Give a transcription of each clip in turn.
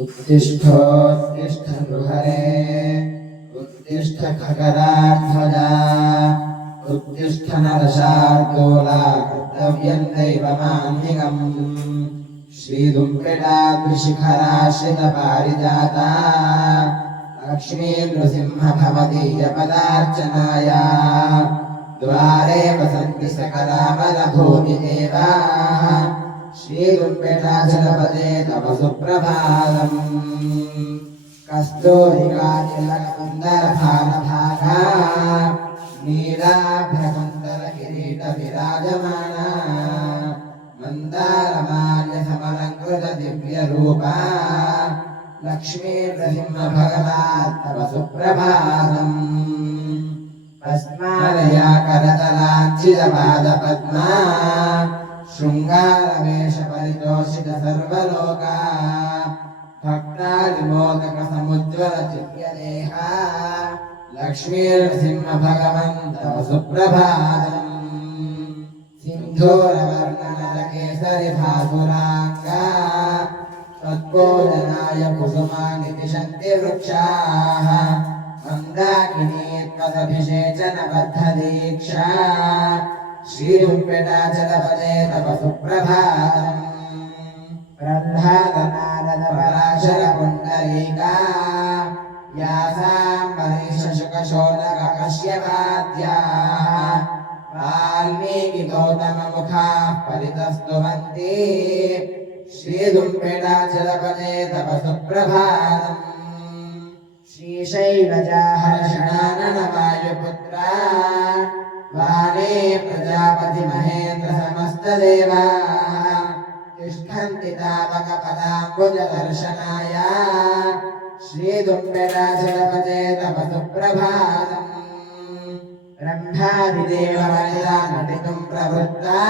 उत्तिष्ठोत्तिष्ठ नृहरे उत्तिष्ठ खगराध्वजा उत्तिष्ठ नरशार्दूला कर्तव्यं दैवमान्निकम् श्रीदुम्बिडाद्रिशिखराश्रितपारिजाता लक्ष्मी नृसिंह भवदीयपदार्चनाय द्वारे वसन्ति सकलामलभूमिदेवाः श्रीदुम्बिडाचलपदे तव सुप्रभातम् कस्तूरिकातिलकन्दरफालभागा नीलाभ्रकुन्दरकिरीटविराजमाना मन्दारमाल्यसमलङ्कृतदिव्यरूपा लक्ष्मी नृसिंहभगवान् तव सुप्रभातम् पद्मालया करतलाञ्छितपादपद्मा शृङ्गारवेशपरितोषित सर्वलोका भक्तादिमोदकसमुज्ज्वलचित्यदेहा लक्ष्मी नृसिंहभगवन् तव सुप्रभातम् सिन्धूरवर्णनरकेसरिभासुराङ्गा त्वत्पूजनाय कुसुमानि दिशन्ति वृक्षाः मन्दाकिनी त्वदभिषेचनबद्धदीक्षा श्रीदुम्बिडाचलपदे तव सुप्रभातम् प्रह्लादनारदपराशरपुण्डरीका यासाम्बरीशशुकशोनककश्यपाद्याः वाल्मीकिगौतममुखाः परितस्तुवन्ति श्रीदुम्बिडाचलपदे तव सुप्रभातम् श्रीशैलजाहर्षणाननवायुपुत्रा वाणे प्रजापतिमहेन्द्रसमस्तदेवाः तिष्ठन्ति तावकपदाम्बुजदर्शनाय श्रीदुम्बिडाचलपदे तव सुप्रभातम् ब्रह्मादिदेववनिता नटितुं प्रवृत्ता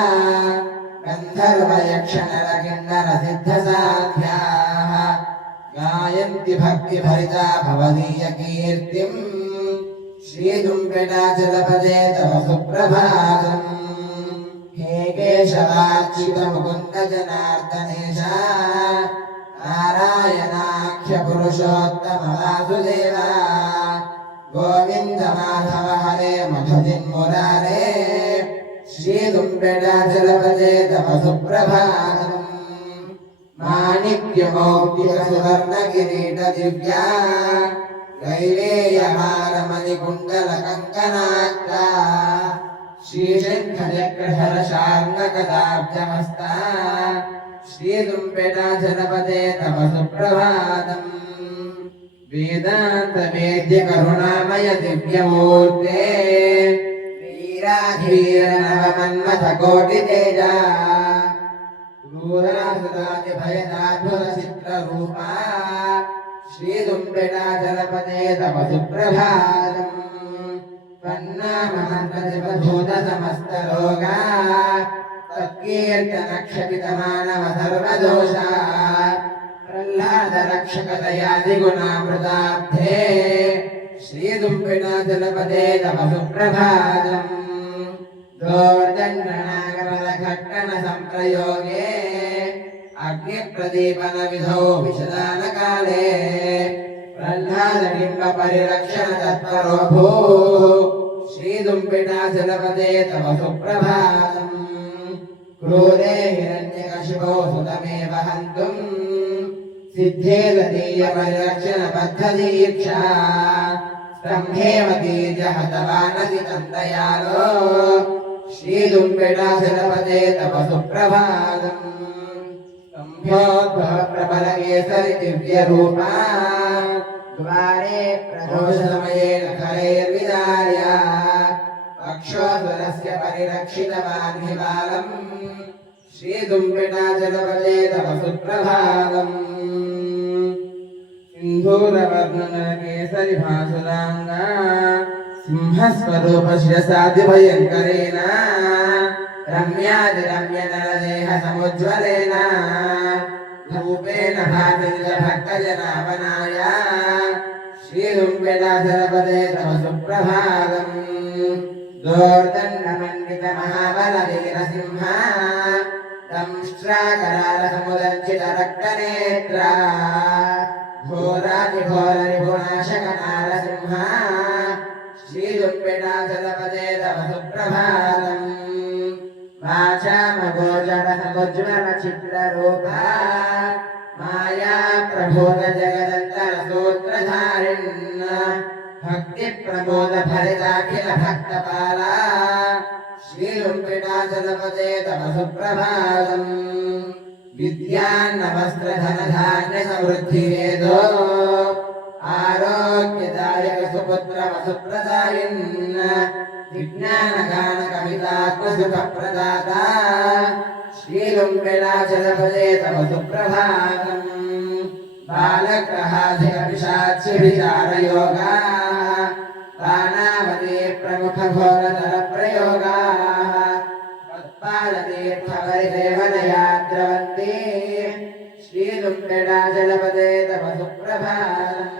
गन्धर्वयक्षनरकिन्नरसिद्धसाध्याः गायन्ति भक्तिभरिता भवदीयकीर्तिम् श्रीदुम्बिडाचलपदे तव सुप्रभातम् हे केशवाच्युतमुकुन्दजनार्दनेश नारायणाख्यपुरुषोत्तम वासुदेवा गोविन्द माधव हरे मधुजिन्मुरारे श्रीदुम्बिडाचलपदे तव सुप्रभातम् माणिक्यमौक्तिकसुवर्णकिरीटदिव्या कैलेयहारमणिकुण्डलकङ्कणाक्ता श्रीशङ्खचक्रधरशार्ङ्गकदाब्जमस्ता श्रीदुम्बिडाचलपदे तव सुप्रभातम् वेदान्तवेद्यकरुणामय दिव्यमूर्ते वीराधीरनवमन्मथकोटितेजा भयदाद्भुतचित्ररूपा श्रीदुम्बिडाचलपदे तव सुप्रभातम् त्वन्नाममन्त्रजपभूतसमस्तरोगा तत्कीर्तनक्षपितमानव सर्वदोषा प्रह्लादरक्षकदयादिगुणामृताब्धे श्रीदुम्बिडाचलपदे तव सुप्रभातम् दोर्दण्डनागबलघट्टणसम्प्रयोगे अग्निप्रदीपनविधौ विशदानकाले प्रह्लादबिम्बपरिरक्षणतत्परो भूः श्रीदुम्बिडाचलपदे तव सुप्रभातम् क्रोधे हिरण्यकशिपौ सुतमेव हन्तुम् सिद्धे तदीयपरिरक्षणबद्धदीक्षा स्तम्भेवतीर्य हतवानसि तन्दयालो श्रीदुम्बिडाचलपदे तव सुप्रभातम् स्तम्भोद्भवप्रबलकेसरि दिव्यरूपा द्वारे प्रदोषसमये नखरैर्विदार्य पक्षोदरस्य परिरक्षितवान्हिबालम् श्रीदुम्बिडाचलपदे तव सुप्रभातम् सिन्धूरवर्णनकेसरिभासुराङ्गा सिंहस्वरूपशिरसादिभयङ्करेण रम्यादिरम्यनरदेहसमुज्ज्वलेन भूपेन भातिनिजभक्तजनावनाय श्रीदुम्बिडाचलपदे तव सुप्रभातम् दोर्दण्डमण्डितमहाबलवीरसिंह दंष्ट्राकरालसमुदर्चितरक्तनेत्रा घोरातिघोररिपुनाशकनारसिंह श्रीदुर्पिणाचलपदे तव सुप्रभातम् वाचामगोचरसमुज्ज्वलचित्ररूपा माया प्रबोधजगदन्तरसूत्रधारिण् भक्तिप्रबोधफलिताखिलभक्तपाला श्रीलुम्बिनाचलपदे तव सुप्रभातम् विद्यान्नवस्त्रधनधान्यसमृद्धिहेतो आरोग्यदायकसुपुत्रवसुप्रदायिन् विज्ञानगानकवितात्मसुखप्रदाता श्रीलुम्बिनाचलपदे तव सुप्रभातम् बालग्रहाधिकपिशाच्यभिचारयोगाः बाणावती प्रमुखघोरतरप्रयोगाः तत्पालतीर्थवरिदेवनया द्रवन्ति श्रीलुम्बिनाचलपदे तव सुप्रभातम्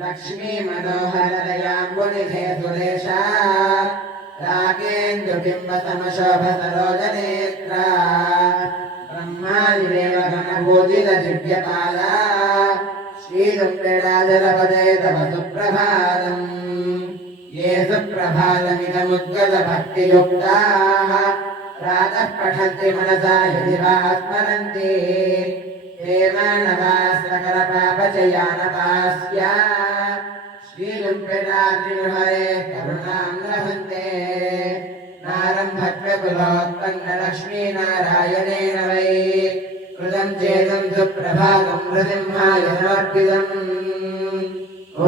लक्ष्मीमनोहरदयाम्बुनिधे सुरेशा रागेन्दुबिम्बसमशोभसरोजनेत्रा ब्रह्मादिदेव गणपूजितदिव्यपाला श्रीलुम्बिनाचलपदे तव सुप्रभातम् ये सुप्रभातमिदमुद्गतभक्तियुक्ताः प्रातः पठन्ति मनसा यदि वा स्मरन्ति ते मानवाः सकलपापचयानपास्या श्रीलुम्बिनाद्रिहरे करुणां लभन्ते नारम्भत्वकुलोत्पन्नलक्ष्मीनारायणेन वै कृतं चेदं सुप्रभातं नृसिंहाय समर्पितम्। ॐ